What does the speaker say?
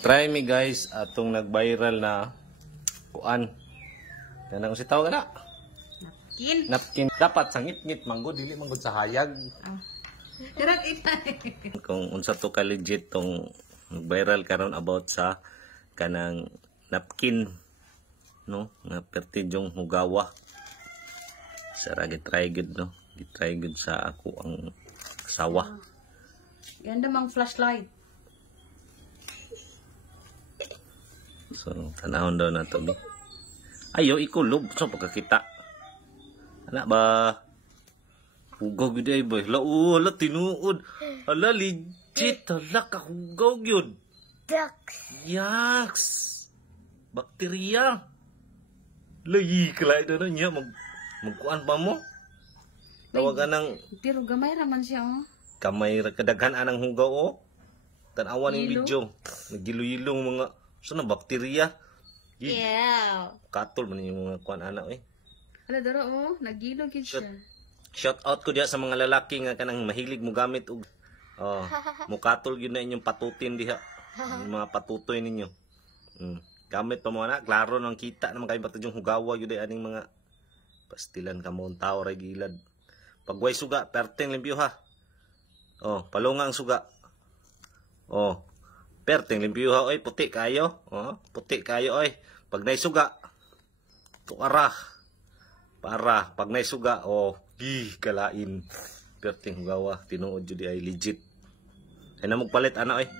Try me guys atong nag-viral na kuan. Kanang si tawag na. Napkin. Napkin dapat sa ngit-ngit manggod dili manggod sa hayag. Direct ita. Kung unsa to ka legit tong nag-viral karon about sa kanang napkin no nga pertidyong hugawa. Sara gitry good no. Gitry good sa ako ang asawa. Ganda mang flashlight. So, tanahon daw na to. Ayo, ikulob. So, pagkakita. Anak ba? Hugaw gud ay boy. Hala, tinuod. Hala, legit. Hala, kahugaw yun. Yaks. Bakterya. Lagi, kalay na niya. Magkuan pa mo. Tawagan ng... Pero gamay raman siya, oh. Kamay kadaghan anang hugaw, oh. Tanawan ng Hilo? video. Nagilo-ilong mga... So na bakterya. Yeah. Katol man yung mga kuan anak eh. Ala daro, oh. Nagilog yun siya. Shout out ko diya sa mga lalaki nga kanang mahilig mo gamit og mukatol gyud na inyong patutin diha. Yung mga patutoy ninyo. Gamit pa mo na klaro nang kita naman kay batadyong hugawa gyud ay aning mga pastilan kamon tao ra gilad. Pagway suga perteng limpyo ha. Palunga ang suga. Perteng limpyo ha oy, puti kayo. Puti kayo oy. Pag naisuga, tuara. Para pag naisuga, kalain. Perteng hugawa, tinuod jud ay legit. Ay na magpalit ana oy.